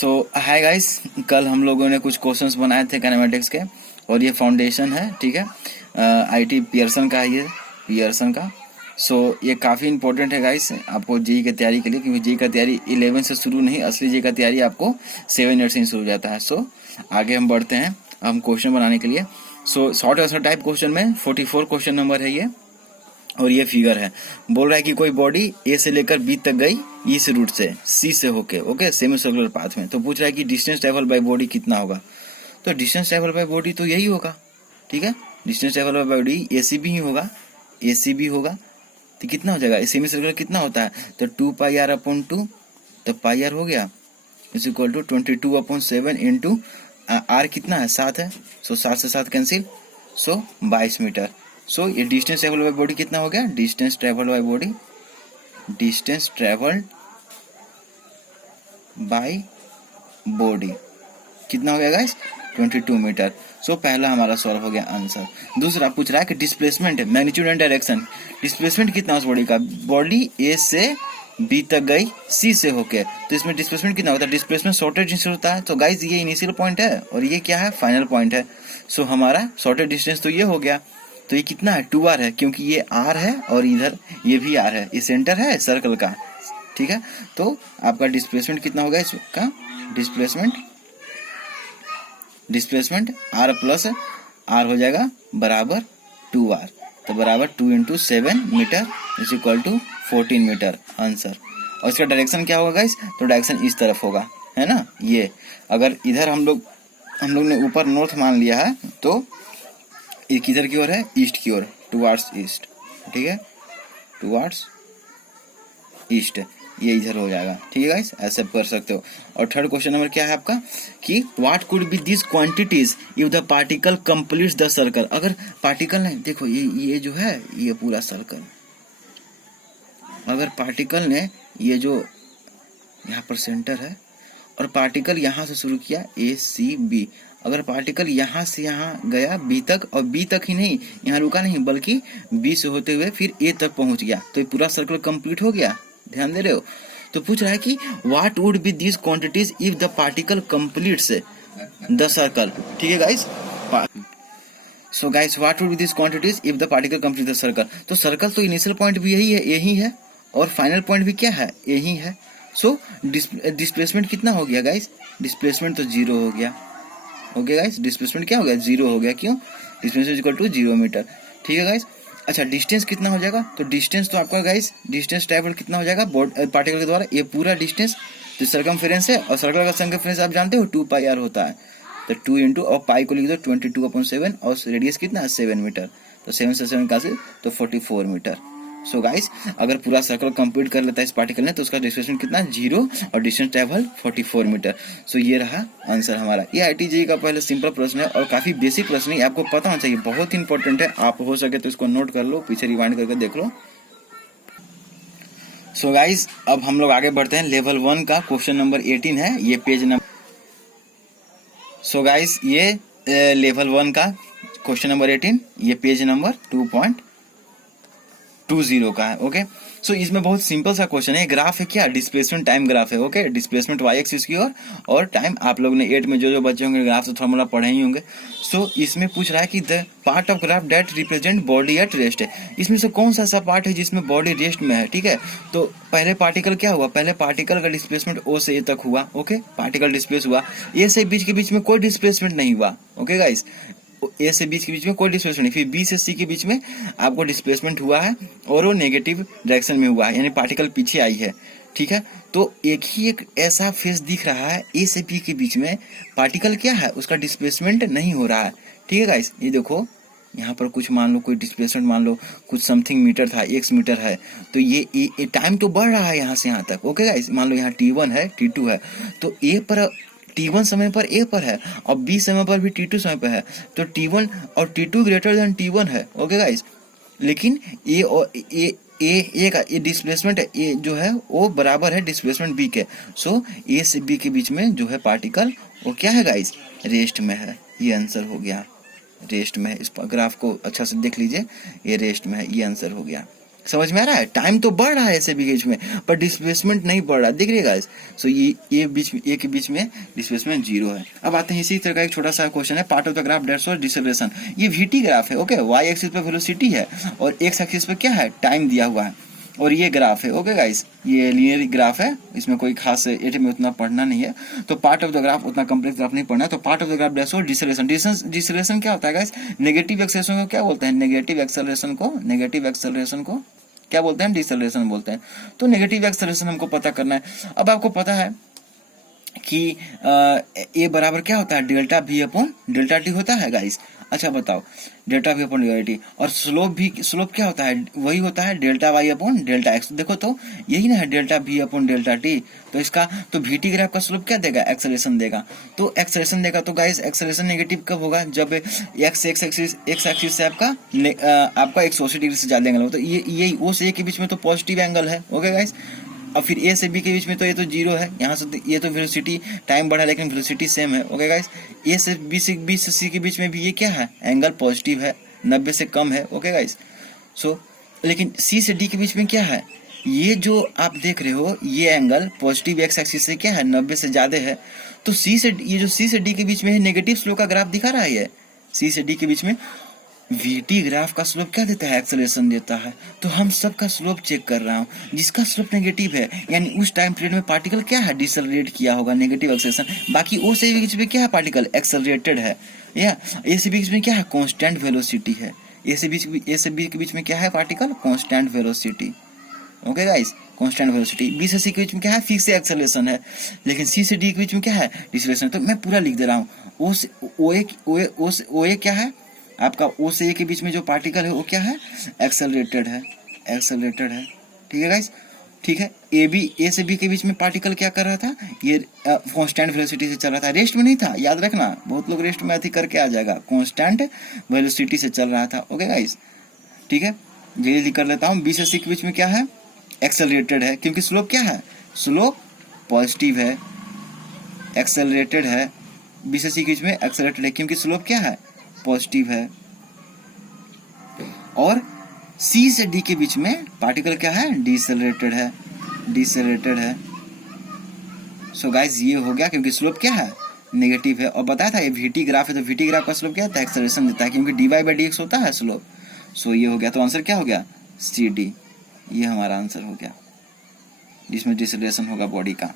सो hi guys, कल हम लोगों ने कुछ क्वेश्चंस बनाए थे काइनेमेटिक्स के और ये फाउंडेशन है, ठीक है। आईटी पियर्सन का है, ये पियर्सन का। सो ये काफ़ी इंपॉर्टेंट है गाइस आपको जेई की तैयारी के लिए, क्योंकि जेई का तैयारी 11 से शुरू नहीं, असली जेई का तैयारी आपको 7 ईयर से शुरू हो जाता है। सो आगे हम बढ़ते हैं हम क्वेश्चन बनाने के लिए। So short answer type question में 44 क्वेश्चन नंबर है ये, और ये फिगर है। बोल रहा है कि कोई बॉडी ए से लेकर बी तक गई इस रूट से, सी से होके, ओके, सेमी सर्कुलर पाथ में। तो पूछ रहा है कि डिस्टेंस ट्रेवल बाय बॉडी कितना होगा। तो डिस्टेंस ट्रेवल बाय बॉडी तो यही होगा, ठीक है। Distance travel by body AC भी ही होगा, एसी भी होगा। तो कितना हो जाएगा, सेमी सर्कुलर कितना होता है, तो 2 पाई आर अपॉन 2, तो पाई आर हो गया is equal to 22/7 into r कितना है, 7 है। सो 7 से 7 कैंसिल, सो 22 मीटर। सो ये डिस्टेंस ट्रेवल बाय बॉडी कितना हो गया, distance travel by body, distance travel by body कितना हो गया गाइस, 22 मीटर। सो पहला हमारा सॉल्व हो गया आंसर। दूसरा पूछ रहा है कि displacement, magnitude and direction, displacement कितना उस बॉडी का, बॉडी ए से बी तक गई सी से होके, तो इसमें डिस्प्लेसमेंट कितना होता है, डिस्प्लेसमेंट शॉर्टेज डिस्टेंस होता है। तो गाइस ये इनिशियल पॉइंट है और ये क्या है, फाइनल पॉइंट है। सो हमारा शॉर्टेज डिस्टेंस तो ये हो गया। तो ये कितना है, 2r है, क्योंकि ये r है और इधर ये भी r है, ये सेंटर है सर्कल का, ठीक है। तो आपका डिस्प्लेसमेंट कितना होगा इसका, डिस्प्लेसमेंट r प्लस r हो जाएगा बराबर 2r, तो बराबर 2 into 7 metre is equal to 14 metre answer. और इसका डायरेक्शन क्या होगा गाइस, तो डायरेक्शन इस तरफ होगा, है ना। ये अगर इधर हम लोग ने ऊपर नॉर्थ मान लिया है, तो ये किधर की ओर है, ईस्ट की ओर, टुवार्ड्स ईस्ट, ठीक है, टुवार्ड्स ईस्ट, ये इधर हो जाएगा, ठीक है गाइस, ऐसे कर सकते हो। और थर्ड क्वेश्चन नंबर क्या है आपका, कि what could be this quantities if the particle completes the circle. अगर पार्टिकल ने, देखो ये जो है ये पूरा सर्कल, अगर पार्टिकल ने ये जो यहाँ पर सेंटर है और पार्टिकल यहाँ से शुरू किया ए सी बी, अगर पार्टिकल यहाँ से यहाँ गया बी तक, और बी तक ही नहीं, यहाँ रुका नहीं, बल्कि बी से होते हुए फिर ए तक पहुंच गया, तो ये पूरा सर्कल कंप्लीट हो गया, ध्यान दे रहे हो। तो पूछ रहा है कि what would be this quantities if the particle completes the circle, ठीक है guys. So guys what would be this quantities if the particle complete the circle. तो सर्कल तो इनिशियल पॉइंट भी यही है और फाइनल पॉइंट भी क्या है, यही है। सो डिस्प्लेसमेंट कितना हो गया गाइस, डिस्प्लेसमेंट तो 0 हो गया, ओके गाइस, डिस्प्लेसमेंट क्या हो गया, 0 हो गया, क्यों, डिस्प्लेसमेंट इक्वल टू 0 मीटर, ठीक है गाइस। अच्छा डिस्टेंस कितना हो जाएगा, तो डिस्टेंस तो आपका गाइस, डिस्टेंस ट्रैवल कितना हो जाएगा पार्टिकल के द्वारा, ये पूरा डिस्टेंस जो सर्कमफेरेंस है, और सर्कल का सर्कमफेरेंस आप जानते हो 2 पाई आर होता है, तो 2 इंटू, और पाई को लिख दो 22/7, और रेडियस कितना है 7 मीटर, तो 7 से 7 का से तो 44 मीटर। सो गाइस अगर पूरा सर्कल कंप्लीट कर लेता है इस पार्टिकल ने, तो उसका डिस्प्लेसमेंट कितना, 0, और डिस्टेंस ट्रेवल 44 मीटर। सो ये रहा आंसर हमारा। ये आईटीजेई का पहले सिंपल प्रश्न है और काफी बेसिक प्रश्न है, आपको पता होना चाहिए, बहुत इंपॉर्टेंट है। आप हो सके तो इसको नोट कर लो, पीछे रिवाइंड करके देख लो। सो गाइस अब हम लोग आगे बढ़ते हैं, लेवल 1 का क्वेश्चन नंबर 18 है, ये पेज नंबर। सो गाइस ये लेवल 1 का क्वेश्चन नंबर 18, ये पेज नंबर 2.20 का है, ओके। सो इसमें बहुत सिंपल सा क्वेश्चन है, ग्राफ है क्या, डिस्प्लेसमेंट टाइम ग्राफ है, ओके। डिस्प्लेसमेंट वाई एक्सिस की ओर और टाइम, आप लोग ने 8 में जो बच्चे होंगे ग्राफ से फॉर्मूला पढ़े ही होंगे। सो इसमें पूछ रहा है कि the part of graph that represent body at rest है, इसमें से कौन सा ऐसा पार्ट है जिसमें बॉडी रेस्ट में है, ठीक है। तो पहले पार्टिकल क्या हुआ, पहले पार्टिकल का डिस्प्लेसमेंट ओ से ए तक हुआ, ओके, पार्टिकल डिस्प्लेस हुआ, ए से बीच के बीच में कोई डिस्प्लेसमेंट नहीं हुआ, ओके गाइस, ए से बीच के बीच में कोई डिस्प्लेसमेंट नहीं, फिर बी से सी के बीच में आपको डिस्प्लेसमेंट हुआ है और वो नेगेटिव डायरेक्शन में हुआ है, यानी पार्टिकल पीछे आई है, ठीक है। तो एक ऐसा फेस दिख रहा है, ए से बी के बीच में पार्टिकल क्या है, उसका डिस्प्लेसमेंट नहीं हो रहा है, ठीक है गाइस। ये देखो यहाँ पर कुछ मान लो, कोई डिस्प्लेसमेंट मान लो कुछ समथिंग मीटर था, x मीटर है, तो ये टाइम तो बढ़ रहा है यहाँ से यहाँ तक, ओके गाइस। मान लो यहाँ t1 है, t2 है, तो ए पर T1 समय पर ए पर है और बी समय पर भी T2 समय पर है, तो T1 और T2 ग्रेटर देन T1 है, ओके गाइस। लेकिन ए और ए का ये डिस्प्लेसमेंट है, ए जो है वो बराबर है डिस्प्लेसमेंट बी के। सो ए से बी के बीच में जो है पार्टिकल वो क्या है गाइस, रेस्ट में है, ये आंसर हो गया, रेस्ट में है। इस ग्राफ को अच्छा से देख लीजिए, ये रेस्ट में है, ये आंसर हो गया। समझ में आ रहा है? टाइम तो बढ़ रहा है ऐसे बीच में, पर डिस्प्लेसमेंट नहीं बढ़ रहा, दिख रही है गाइस। सो ये बीच में, ए के बीच में डिस्प्लेसमेंट 0 है। अब आते हैं इसी तरह का एक छोटा सा क्वेश्चन है, part of the graph that's was deceleration. ये वीटी ग्राफ है, ओके, वाई एक्सिस पे वेलोसिटी है और एक्स एक्सिस पे क्या है, टाइम दिया हुआ है, और ये ग्राफ है, ओके गाइस, ये लीनियर ग्राफ है, इसमें कोई खास एट में उतना पढ़ना नहीं है। तो पार्ट ऑफ द ग्राफ, उतना कॉम्प्लेक्स ग्राफ नहीं पढ़ना है। तो part of the graph that's deceleration. Deceleration क्या होता है गाइस? नेगेटिव एक्सेलरेशन को क्या बोलते हैं? नेगेटिव एक्सेलरेशन को क्या बोलते हैं? डिसेलेरेशन बोलते हैं। तो नेगेटिव एक्सेलरेशन हमको पता करना है। अब आपको पता है कि ए बराबर क्या होता है? Delta V upon delta T होता है गाइस। अच्छा बताओ, delta V upon delta T, और स्लोप क्या होता है? वही होता है delta Y upon delta X. देखो तो यही ना है, delta V upon delta T. तो इसका तो वीटी ग्राफ का स्लोप क्या देगा? एक्सेलरेशन देगा। तो एक्सेलरेशन देगा तो गाइस एक्सेलरेशन नेगेटिव कब होगा? जब एक्स एक्सिस से आपका 180 डिग्री से ज्यादा एंगल हो। तो ये ओ से ए के बीच में तो पॉजिटिव एंगल है, ओके गाइस। और फिर ए से बी के बीच में तो ये तो 0 है, यहाँ से ये तो वेलोसिटी टाइम बढ़ा लेकिन वेलोसिटी सेम है, ओके गाइस। ए से बी से सी के बीच में भी ये क्या है? एंगल पॉजिटिव है, 90 से कम है, ओके गाइस। सो लेकिन सी से डी के बीच में क्या है? ये जो आप देख रहे हो ये एंगल पॉजिटिव एक्स एक्सिस से क्या है? 90 से ज्यादा है। तो ये जो सी से डी के बीच में है, नेगेटिव स्लोप का ग्राफ दिखा रहा है ये सी से डी के बीच में। वीटी ग्राफ का स्लोप क्या देता है? एक्सेलरेशन देता है। तो हम सब का स्लोप चेक कर रहा हूँ, जिसका स्लोप नेगेटिव है, यानी उस टाइम पीरियड में पार्टिकल क्या है? डिसेलरेट किया होगा, नेगेटिव एक्सेलरेशन। बाकी ओ से बीच में क्या है? पार्टिकल एक्सेलरेटेड है। या ए से बीच में क्या है? कांस्टेंट वेलोसिटी है। ए से बी के बीच में क्या है? Particle constant velocity, okay guys, constant velocity. B से सी के बीच में क्या है? फिक्स एक्सेलरेशन है। लेकिन सी से डी के बीच में क्या है? डिसेलेरेशन। तो मैं पूरा लिख दे रहा हूँ। ओ ए क्या है आपका? ओ से ए के बीच में जो पार्टिकल है वो क्या है? एक्सेलरेटेड है, ठीक है गाइस, ठीक है। ए से बी के बीच में पार्टिकल क्या कर रहा था? ये कांस्टेंट वेलोसिटी से चल रहा था, रेस्ट में नहीं था, याद रखना, बहुत लोग रेस्ट में अधिक करके आ जाएगा। कांस्टेंट वेलोसिटी से चल रहा था, ओके गाइस, ठीक है। जल्दी कर लेता हूँ। बी से सी के बीच में क्या है? एक्सेलरेटेड है, क्योंकि स्लोप क्या है? स्लोप पॉजिटिव है, एक्सेलरेटेड है। बी से सी के बीच में एक्सेलरेटेड है, क्योंकि स्लोप क्या है? पॉजिटिव है। और सी से डी के बीच में पार्टिकल क्या है? डिसेलरेटेड है। सो गाइस ये हो गया, क्योंकि स्लोप क्या है? नेगेटिव है। और बताया था ये वीटी ग्राफ है, तो वीटी ग्राफ का स्लोप क्या होता है? एक्सेलरेशन देता है, क्योंकि dy बाई dx होता है स्लोप। सो ये हो गया, तो आंसर क्या हो गया? सी डी, ये हमारा आंसर हो गया, जिसमें डिसेलरेशन होगा बॉडी का।